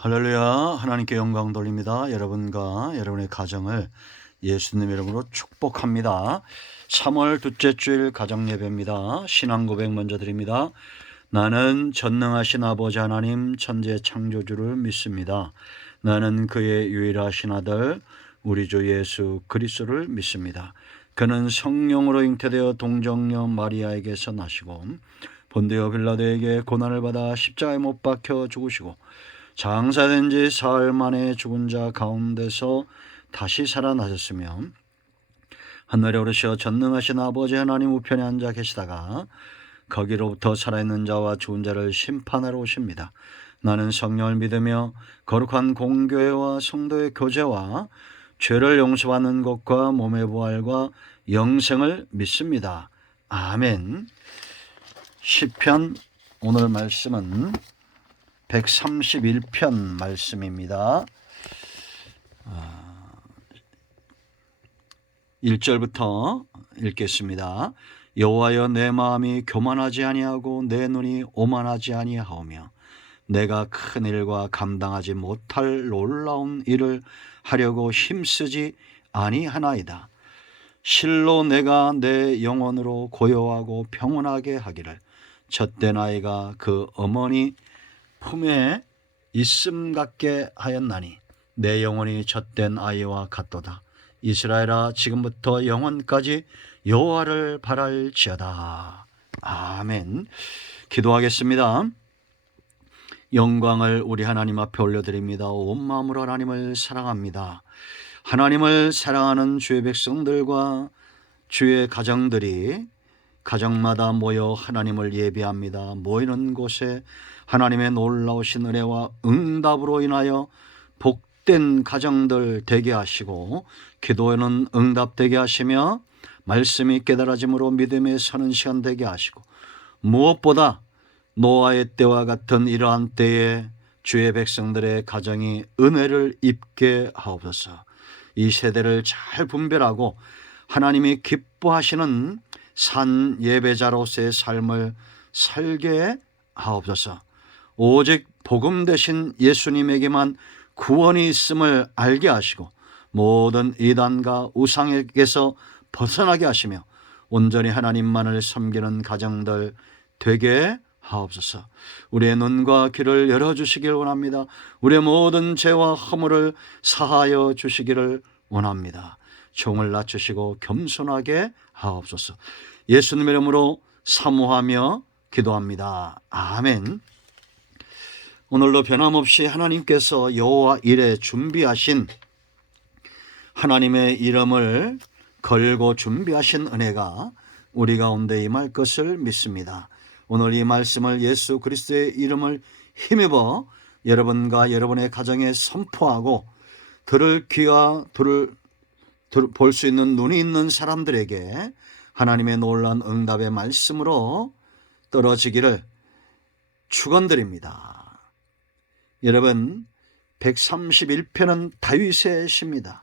할렐루야. 하나님께 영광 돌립니다. 여러분과 여러분의 가정을 예수님 이름으로 축복합니다. 3월 둘째 주일 가정 예배입니다. 신앙 고백 먼저 드립니다. 나는 전능하신 아버지 하나님 천재 창조주를 믿습니다. 나는 그의 유일하신 아들 우리 주 예수 그리스도를 믿습니다. 그는 성령으로 잉태되어 동정녀 마리아에게서 나시고 본디오 빌라도에게 고난을 받아 십자가에 못 박혀 죽으시고 장사된 지 사흘 만에 죽은 자 가운데서 다시 살아나셨으며 하늘에 오르셔 전능하신 아버지 하나님 우편에 앉아 계시다가 거기로부터 살아있는 자와 죽은 자를 심판하러 오십니다. 나는 성령을 믿으며 거룩한 공교회와 성도의 교제와 죄를 용서받는 것과 몸의 부활과 영생을 믿습니다. 아멘. 시편 오늘 말씀은 131편 말씀입니다. 1절부터 읽겠습니다. 여호와여, 내 마음이 교만하지 아니하고 내 눈이 오만하지 아니하오며 내가 큰 일과 감당하지 못할 놀라운 일을 하려고 힘쓰지 아니하나이다. 실로 내가 내 영혼으로 고요하고 평온하게 하기를 젖된 아이가 그 어머니 품에 있음 같게 하였나니 내 영혼이 젖된 아이와 같도다. 이스라엘아, 지금부터 영원까지 여호와를 바랄지어다. 아멘. 기도하겠습니다. 영광을 우리 하나님 앞에 올려드립니다. 온 마음으로 하나님을 사랑합니다. 하나님을 사랑하는 주의 백성들과 주의 가정들이 가정마다 모여 하나님을 예배합니다. 모이는 곳에 하나님의 놀라우신 은혜와 응답으로 인하여 복된 가정들 되게 하시고 기도에는 응답되게 하시며 말씀이 깨달아짐으로 믿음에 서는 시간 되게 하시고 무엇보다 노아의 때와 같은 이러한 때에 주의 백성들의 가정이 은혜를 입게 하옵소서. 이 세대를 잘 분별하고 하나님이 기뻐하시는 산 예배자로서의 삶을 살게 하옵소서. 오직 복음 되신 예수님에게만 구원이 있음을 알게 하시고 모든 이단과 우상에게서 벗어나게 하시며 온전히 하나님만을 섬기는 가정들 되게 하옵소서. 우리의 눈과 귀를 열어주시길 원합니다. 우리의 모든 죄와 허물을 사하여 주시기를 원합니다. 종을 낮추시고 겸손하게 하옵소서. 예수님 이름으로 사모하며 기도합니다. 아멘. 오늘도 변함없이 하나님께서 여호와 이레 준비하신 하나님의 이름을 걸고 준비하신 은혜가 우리 가운데 임할 것을 믿습니다. 오늘 이 말씀을 예수 그리스도의 이름을 힘입어 여러분과 여러분의 가정에 선포하고 들을 귀와 볼 수 있는 눈이 있는 사람들에게 하나님의 놀라운 응답의 말씀으로 떨어지기를 축원드립니다. 여러분, 131편은 다윗의 시입니다.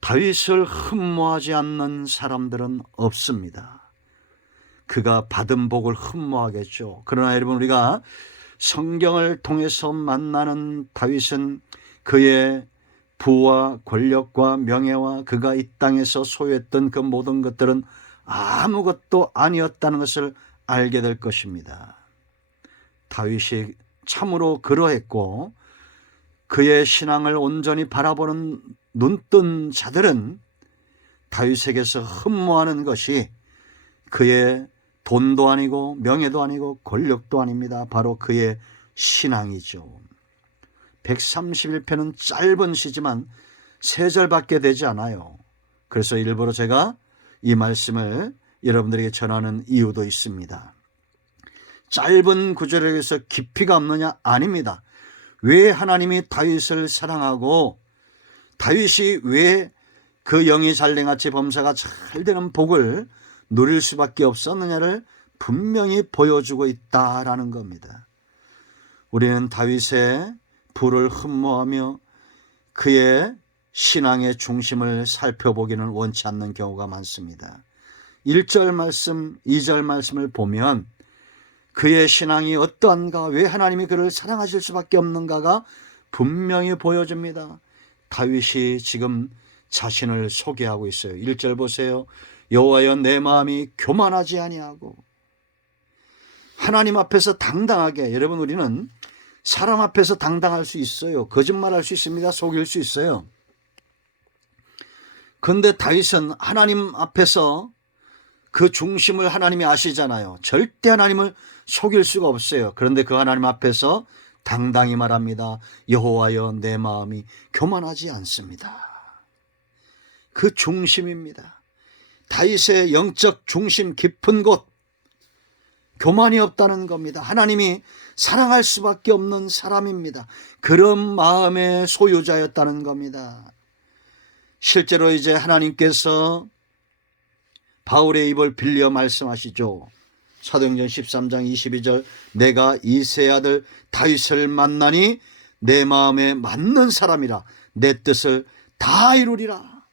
다윗을 흠모하지 않는 사람들은 없습니다. 그가 받은 복을 흠모하겠죠. 그러나 여러분, 우리가 성경을 통해서 만나는 다윗은 그의 부와 권력과 명예와 그가 이 땅에서 소유했던 그 모든 것들은 아무것도 아니었다는 것을 알게 될 것입니다. 다윗이 참으로 그러했고 그의 신앙을 온전히 바라보는 눈뜬 자들은 다윗에게서 흠모하는 것이 그의 돈도 아니고 명예도 아니고 권력도 아닙니다. 바로 그의 신앙이죠. 131편은 짧은 시지만 3절밖에 되지 않아요. 그래서 일부러 제가 이 말씀을 여러분들에게 전하는 이유도 있습니다. 짧은 구절에 대해서 깊이가 없느냐? 아닙니다. 왜 하나님이 다윗을 사랑하고 다윗이 왜 그 영이 잘랭아치 범사가 잘 되는 복을 누릴 수밖에 없었느냐를 분명히 보여주고 있다라는 겁니다. 우리는 다윗의 부를 흠모하며 그의 신앙의 중심을 살펴보기는 원치 않는 경우가 많습니다. 1절 말씀, 2절 말씀을 보면 그의 신앙이 어떠한가, 왜 하나님이 그를 사랑하실 수밖에 없는가가 분명히 보여줍니다. 다윗이 지금 자신을 소개하고 있어요. 1절 보세요. 여호와여 내 마음이 교만하지 아니하고. 하나님 앞에서 당당하게, 여러분 우리는 사람 앞에서 당당할 수 있어요. 거짓말할 수 있습니다. 속일 수 있어요. 그런데 다윗은 하나님 앞에서 그 중심을 하나님이 아시잖아요. 절대 하나님을 속일 수가 없어요. 그런데 그 하나님 앞에서 당당히 말합니다. 여호와여 내 마음이 교만하지 않습니다. 그 중심입니다. 다윗의 영적 중심 깊은 곳, 교만이 없다는 겁니다. 하나님이 사랑할 수밖에 없는 사람입니다. 그런 마음의 소유자였다는 겁니다. 실제로 이제 하나님께서 바울의 입을 빌려 말씀하시죠. 사도행전 13장 22절 내가 이새의 아들 다윗을 만나니 내 마음에 맞는 사람이라 내 뜻을 다 이루리라.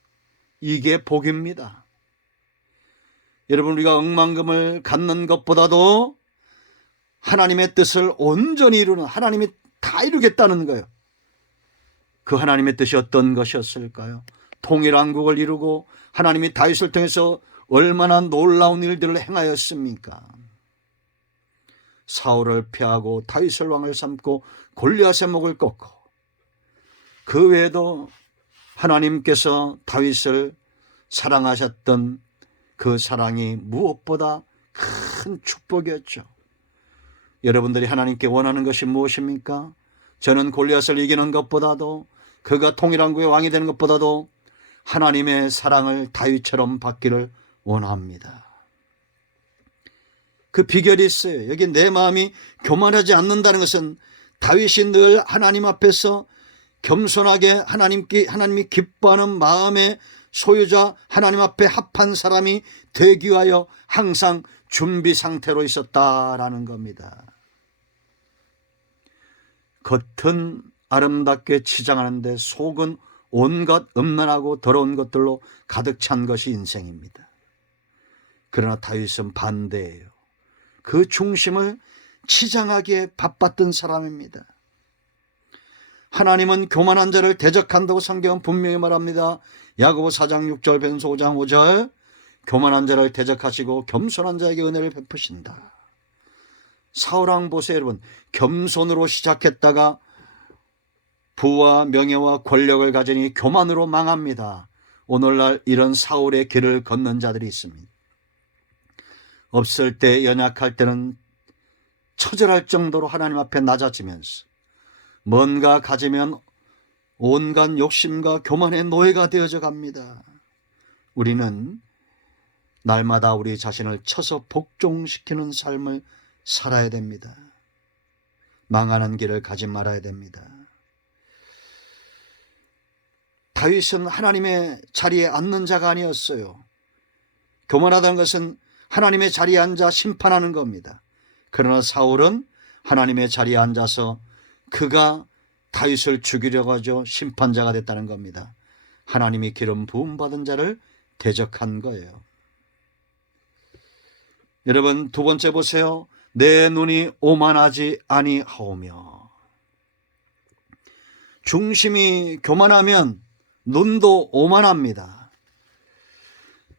이게 복입니다. 여러분 우리가 억만금을 갖는 것보다도 하나님의 뜻을 온전히 이루는, 하나님이 다 이루겠다는 거예요. 그 하나님의 뜻이 어떤 것이었을까요? 통일왕국을 이루고 하나님이 다윗을 통해서 얼마나 놀라운 일들을 행하였습니까? 사울을 패하고 다윗을 왕을 삼고 골리앗의 목을 꺾고, 그 외에도 하나님께서 다윗을 사랑하셨던 그 사랑이 무엇보다 큰 축복이었죠. 여러분들이 하나님께 원하는 것이 무엇입니까? 저는 골리앗을 이기는 것보다도, 그가 통일왕국의 왕이 되는 것보다도 하나님의 사랑을 다윗처럼 받기를 원합니다. 그 비결이 있어요. 여기 내 마음이 교만하지 않는다는 것은 다윗이 늘 하나님 앞에서 겸손하게 하나님이 기뻐하는 마음의 소유자, 하나님 앞에 합한 사람이 되기 위하여 항상 준비 상태로 있었다라는 겁니다. 겉은 아름답게 치장하는데 속은 온갖 음란하고 더러운 것들로 가득 찬 것이 인생입니다. 그러나 다윗은 반대예요. 그 중심을 치장하기에 바빴던 사람입니다. 하나님은 교만한 자를 대적한다고 성경은 분명히 말합니다. 야고보 4장 6절, 변소 5장 5절 교만한 자를 대적하시고 겸손한 자에게 은혜를 베푸신다. 사울왕 보세요 여러분. 겸손으로 시작했다가 부와 명예와 권력을 가지니 교만으로 망합니다. 오늘날 이런 사울의 길을 걷는 자들이 있습니다. 없을 때, 연약할 때는 처절할 정도로 하나님 앞에 낮아지면서 뭔가 가지면 온갖 욕심과 교만의 노예가 되어져 갑니다. 우리는 날마다 우리 자신을 쳐서 복종시키는 삶을 살아야 됩니다. 망하는 길을 가지 말아야 됩니다. 다윗은 하나님의 자리에 앉는 자가 아니었어요. 교만하다는 것은 하나님의 자리에 앉아 심판하는 겁니다. 그러나 사울은 하나님의 자리에 앉아서 그가 다윗을 죽이려고 하죠. 심판자가 됐다는 겁니다. 하나님이 기름 부음 받은 자를 대적한 거예요. 여러분 두 번째 보세요. 내 눈이 오만하지 아니하오며. 중심이 교만하면 눈도 오만합니다.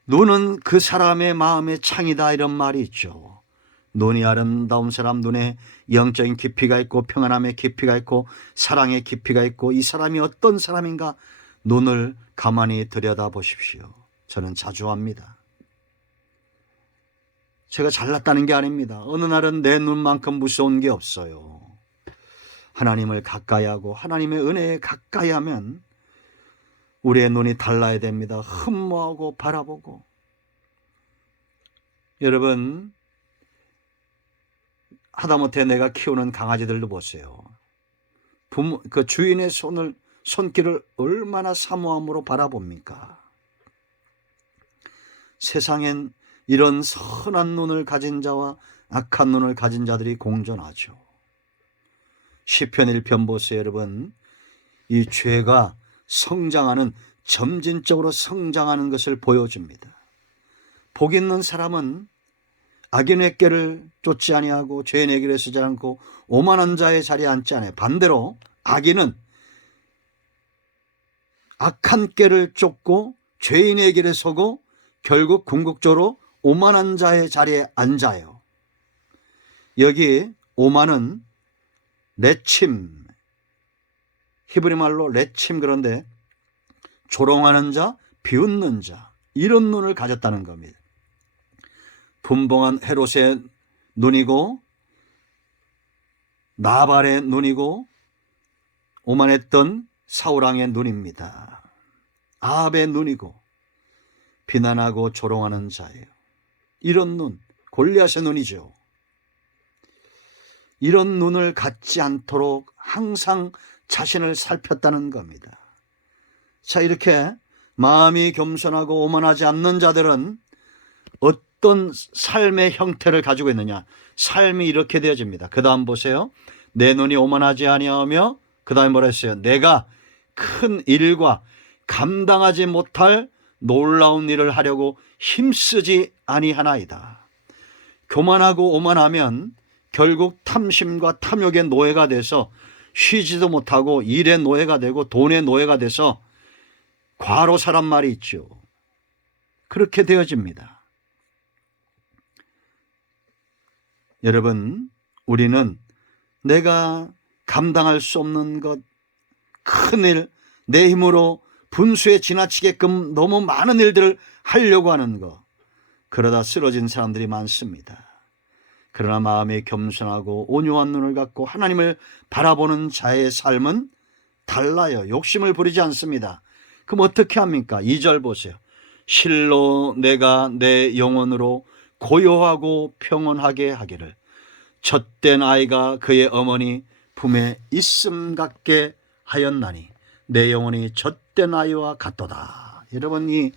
눈은 그 사람의 마음의 창이다 이런 말이 있죠. 눈이 아름다운 사람 눈에 영적인 깊이가 있고 평안함의 깊이가 있고 사랑의 깊이가 있고 이 사람이 어떤 사람인가 눈을 가만히 들여다보십시오. 저는 자주 합니다. 제가 잘났다는 게 아닙니다. 어느 날은 내 눈만큼 무서운 게 없어요. 하나님을 가까이 하고 하나님의 은혜에 가까이 하면 우리의 눈이 달라야 됩니다. 흠모하고 바라보고. 여러분 하다못해 내가 키우는 강아지들도 보세요. 그 주인의 손길을 얼마나 사모함으로 바라봅니까? 세상엔 이런 선한 눈을 가진 자와 악한 눈을 가진 자들이 공존하죠. 시편 1편 보세요 여러분. 이 죄가 성장하는, 점진적으로 성장하는 것을 보여줍니다. 복 있는 사람은 악인의 꾀를 쫓지 아니하고 죄인의 길에 서지 않고 오만한 자의 자리에 앉지 않아요. 반대로 악인은 악한 꾀를 쫓고 죄인의 길에 서고 결국 궁극적으로 오만한 자의 자리에 앉아요. 여기 오만은 레침, 히브리 말로 레침, 그런데 조롱하는 자, 비웃는 자, 이런 눈을 가졌다는 겁니다. 분봉한 헤롯의 눈이고 나발의 눈이고 오만했던 사울왕의 눈입니다. 아합의 눈이고 비난하고 조롱하는 자예요. 이런 눈, 골리앗의 눈이죠. 이런 눈을 갖지 않도록 항상 자신을 살폈다는 겁니다. 자, 이렇게 마음이 겸손하고 오만하지 않는 자들은 어떤 삶의 형태를 가지고 있느냐? 삶이 이렇게 되어집니다. 그 다음 보세요. 내 눈이 오만하지 아니하며, 그 다음에 뭐라 했어요? 내가 큰 일과 감당하지 못할 놀라운 일을 하려고 힘쓰지 아니하나이다. 교만하고 오만하면 결국 탐심과 탐욕의 노예가 돼서 쉬지도 못하고 일의 노예가 되고 돈의 노예가 돼서 과로사란 말이 있죠. 그렇게 되어집니다. 여러분, 우리는 내가 감당할 수 없는 것, 큰일, 내 힘으로 분수에 지나치게끔 너무 많은 일들을 하려고 하는 것, 그러다 쓰러진 사람들이 많습니다. 그러나 마음이 겸손하고 온유한 눈을 갖고 하나님을 바라보는 자의 삶은 달라요. 욕심을 부리지 않습니다. 그럼 어떻게 합니까? 2절 보세요. 실로 내가 내 영혼으로 고요하고 평온하게 하기를 젖된 아이가 그의 어머니 품에 있음 같게 하였나니 내 영혼이 젖된 아이와 같도다. 여러분, 이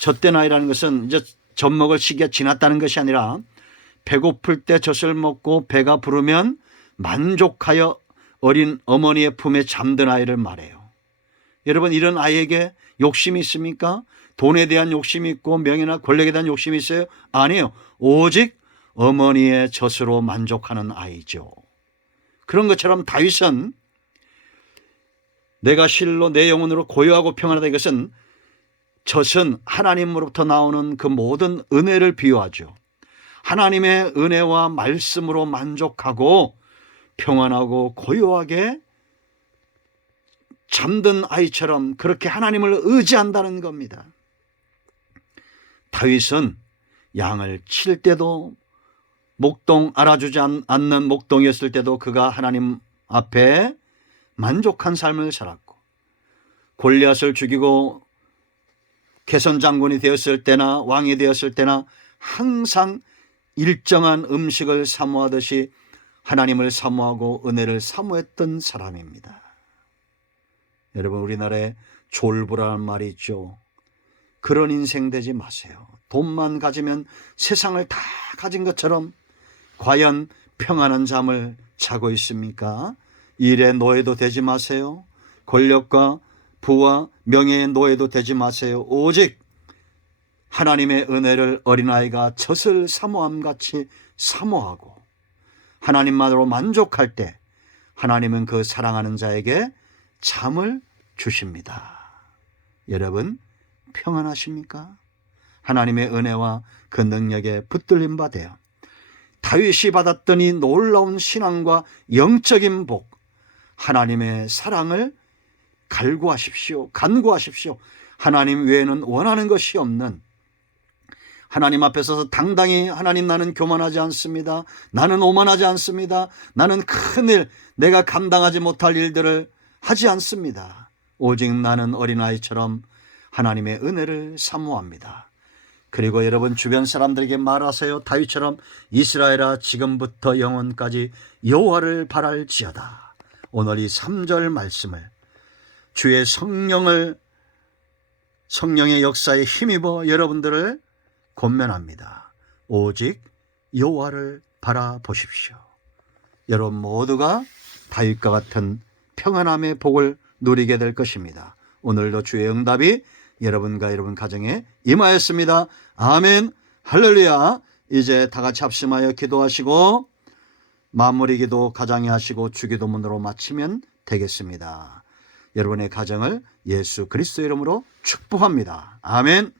젖된 아이라는 것은 이제 젖 먹을 시기가 지났다는 것이 아니라 배고플 때 젖을 먹고 배가 부르면 만족하여 어린 어머니의 품에 잠든 아이를 말해요. 여러분, 이런 아이에게 욕심이 있습니까? 돈에 대한 욕심이 있고 명예나 권력에 대한 욕심이 있어요? 아니에요. 오직 어머니의 젖으로 만족하는 아이죠. 그런 것처럼 다윗은 내가 실로 내 영혼으로 고요하고 평안하다, 이것은 젖은 하나님으로부터 나오는 그 모든 은혜를 비유하죠. 하나님의 은혜와 말씀으로 만족하고 평안하고 고요하게 잠든 아이처럼 그렇게 하나님을 의지한다는 겁니다. 다윗은 양을 칠 때도 목동 알아주지 않는 목동이었을 때도 그가 하나님 앞에 만족한 삶을 살았고, 골리앗을 죽이고 개선 장군이 되었을 때나 왕이 되었을 때나 항상 일정한 음식을 사모하듯이 하나님을 사모하고 은혜를 사모했던 사람입니다. 여러분, 우리나라에 졸부라는 말이 있죠. 그런 인생 되지 마세요. 돈만 가지면 세상을 다 가진 것처럼 과연 평안한 잠을 자고 있습니까? 일의 노예도 되지 마세요. 권력과 부와 명예의 노예도 되지 마세요. 오직 하나님의 은혜를 어린아이가 젖을 사모함같이 사모하고 하나님만으로 만족할 때 하나님은 그 사랑하는 자에게 잠을 주십니다. 여러분, 평안하십니까? 하나님의 은혜와 그 능력에 붙들림 받아요. 다윗이 받았던 이 놀라운 신앙과 영적인 복, 하나님의 사랑을 간구하십시오. 하나님 외에는 원하는 것이 없는, 하나님 앞에 서서 당당히 하나님, 나는 교만하지 않습니다. 나는 오만하지 않습니다. 나는 큰일, 내가 감당하지 못할 일들을 하지 않습니다. 오직 나는 어린아이처럼 하나님의 은혜를 사모합니다. 그리고 여러분, 주변 사람들에게 말하세요. 다윗처럼 이스라엘아, 지금부터 영원까지 여호와를 바랄지어다. 오늘 이 3절 말씀을 주의 성령의 역사에 힘입어 여러분들을 권면합니다. 오직 여호와를 바라보십시오. 여러분 모두가 다윗과 같은 평안함의 복을 누리게 될 것입니다. 오늘도 주의 응답이 여러분과 여러분 가정에 임하였습니다. 아멘, 할렐루야. 이제 다 같이 합심하여 기도하시고 마무리 기도 가장에 하시고 주기도문으로 마치면 되겠습니다. 여러분의 가정을 예수 그리스도 이름으로 축복합니다. 아멘.